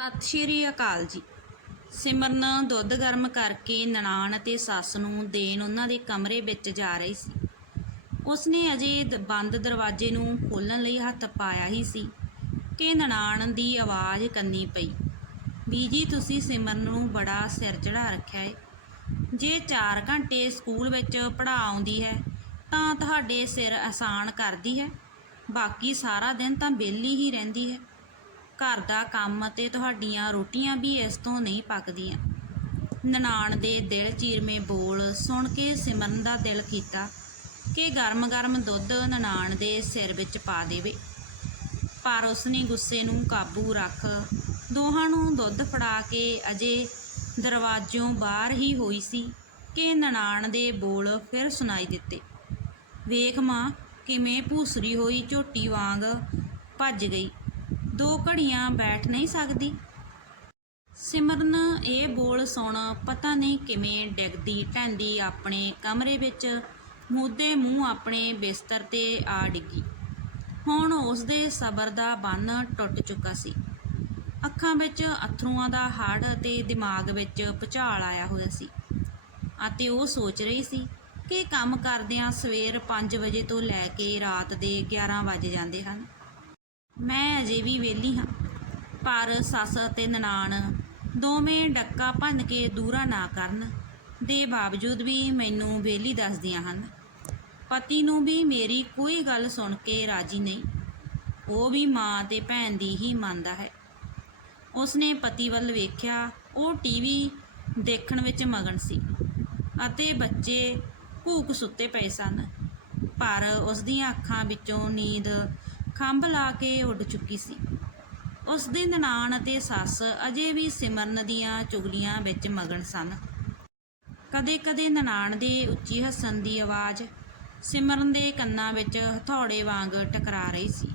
ਸਤਿ ਸ਼੍ਰੀ ਅਕਾਲ ਜੀ। ਸਿਮਰਨ ਦੁੱਧ ਗਰਮ ਕਰਕੇ ਨਨਾਣ ਅਤੇ ਸੱਸ ਨੂੰ ਦੇਣ ਉਹਨਾਂ ਦੇ ਕਮਰੇ ਵਿੱਚ ਜਾ ਰਹੀ ਸੀ। ਉਸਨੇ ਅਜੇ ਦ- ਬੰਦ ਦਰਵਾਜ਼ੇ ਨੂੰ ਖੋਲ੍ਹਣ ਲਈ ਹੱਥ ਪਾਇਆ ਹੀ ਸੀ ਕਿ ਨਨਾਣ ਦੀ ਆਵਾਜ਼ ਕੰਨੀ ਪਈ ਬੀਜੀ ਤੁਸੀਂ ਸਿਮਰਨ ਨੂੰ ਬੜਾ ਸਿਰ ਚੜਾ ਰੱਖਿਆ ਏ। ਜੇ 4 ਘੰਟੇ ਸਕੂਲ ਵਿੱਚ ਪੜ੍ਹਾ ਆਉਂਦੀ ਹੈ, ਤਾਂ ਤੁਹਾਡੇ ਸਿਰ ਆਸਾਨ ਕਰਦੀ ਹੈ। ਬਾਕੀ ਸਾਰਾ ਦਿਨ ਤਾਂ ਵਿਹਲੀ ਹੀ ਰਹਿੰਦੀ ਹੈ। ਘਰ ਦਾ ਕੰਮ ਅਤੇ ਤੁਹਾਡੀਆਂ ਰੋਟੀਆਂ ਵੀ ਇਸ ਤੋਂ ਨਹੀਂ ਪੱਕਦੀਆਂ। ਨਨਾਣ ਦੇ ਦਿਲ ਚੀਰਮੇ ਬੋਲ ਸੁਣ ਕੇ ਸਿਮਰਨ ਦਾ ਦਿਲ ਕੀਤਾ ਕਿ ਗਰਮ-ਗਰਮ ਦੁੱਧ ਨਨਾਣ ਦੇ ਸਿਰ ਵਿੱਚ ਪਾ ਦੇਵੇ। ਪਰ ਉਸਨੇ ਗੁੱਸੇ ਨੂੰ ਕਾਬੂ ਰੱਖ ਦੋਹਾਂ ਨੂੰ ਦੁੱਧ ਫੜਾ ਕੇ ਅਜੇ ਦਰਵਾਜ਼ਿਓਂ ਬਾਹਰ ਹੀ ਹੋਈ ਸੀ ਕਿ ਨਨਾਣ ਦੇ ਬੋਲ ਫਿਰ ਸੁਣਾਈ ਦਿੱਤੇ। ਵੇਖ ਮਾਂ, ਕਿਵੇਂ ਭੂਸਰੀ ਹੋਈ ਝੋਟੀ ਵਾਂਗ ਭੱਜ ਗਈ। ਦੋ ਘੜੀਆਂ ਬੈਠ ਨਹੀਂ ਸਕਦੀ। ਸਿਮਰਨ ਇਹ ਬੋਲ ਸੁਣ ਪਤਾ ਨਹੀਂ ਕਿਵੇਂ ਡਿੱਗਦੀ ਢੈਂਦੀ ਆਪਣੇ ਕਮਰੇ ਵਿੱਚ ਮੂਦੇ ਮੂੰਹ ਆਪਣੇ ਬਿਸਤਰ ਤੇ ਆ ਡਿੱਗੀ। ਹੁਣ ਉਸ ਦੇ ਸਬਰ ਦਾ ਬੰਨ ਟੁੱਟ ਚੁੱਕਾ ਸੀ। ਅੱਖਾਂ ਵਿੱਚ ਅਥਰੂਆਂ ਦਾ ਹੜ ਅਤੇ ਦਿਮਾਗ ਵਿੱਚ ਭੁਚਾਲ ਆਇਆ ਹੋਇਆ ਸੀ। ਅਤੇ ਉਹ ਸੋਚ ਰਹੀ ਸੀ ਕਿ ਕੰਮ ਕਰਦਿਆਂ ਸਵੇਰ 5 ਵਜੇ ਤੋਂ ਲੈ ਕੇ ਰਾਤ ਦੇ 11 ਵਜ ਜਾਂਦੇ ਹਨ। ਮੈਂ ਅਜੇ ਵੀ ਵਿਹਲੀ ਹਾਂ। ਪਰ ਸੱਸ ਅਤੇ ਨਨਾਣ ਦੋਵੇਂ ਡੱਕਾ ਭੰਨ ਕੇ ਦੂਰਾ ਨਾ ਕਰਨ ਦੇ ਬਾਵਜੂਦ ਵੀ ਮੈਨੂੰ ਵਿਹਲੀ ਦੱਸਦੀਆਂ ਹਨ। ਪਤੀ ਨੂੰ ਵੀ ਮੇਰੀ ਕੋਈ ਗੱਲ ਸੁਣ ਕੇ ਰਾਜੀ ਨਹੀਂ। ਉਹ ਵੀ ਮਾਂ ਤੇ ਭੈਣ ਦੀ ਹੀ ਮੰਨਦਾ ਹੈ। ਉਸਨੇ ਪਤੀ ਵੱਲ ਵੇਖਿਆ, ਉਹ ਟੀਵੀ ਦੇਖਣ ਵਿੱਚ ਮਗਨ ਸੀ ਅਤੇ ਬੱਚੇ ਭੂਕ ਸੁੱਤੇ ਪਏ ਸਨ। ਪਰ ਉਸ ਦੀਆਂ ਅੱਖਾਂ ਵਿੱਚੋਂ ਨੀਂਦ ਖੰਭ ਲਾ ਕੇ ਉੱਡ ਚੁੱਕੀ ਸੀ। ਉਸ ਦੇ ਨਨਾਣ ਅਤੇ ਸੱਸ ਅਜੇ ਵੀ ਸਿਮਰਨ ਦੀਆਂ ਚੁਗਲੀਆਂ ਵਿੱਚ ਮਗਨ ਸਨ। ਕਦੇ-ਕਦੇ ਨਨਾਣ ਦੇ ਉੱਚੀ ਹੱਸਣ ਦੀ ਆਵਾਜ਼ ਸਿਮਰਨ ਦੇ ਕੰਨਾਂ ਵਿੱਚ ਹਥੌੜੇ ਵਾਂਗ ਟਕਰਾ ਰਹੀ ਸੀ।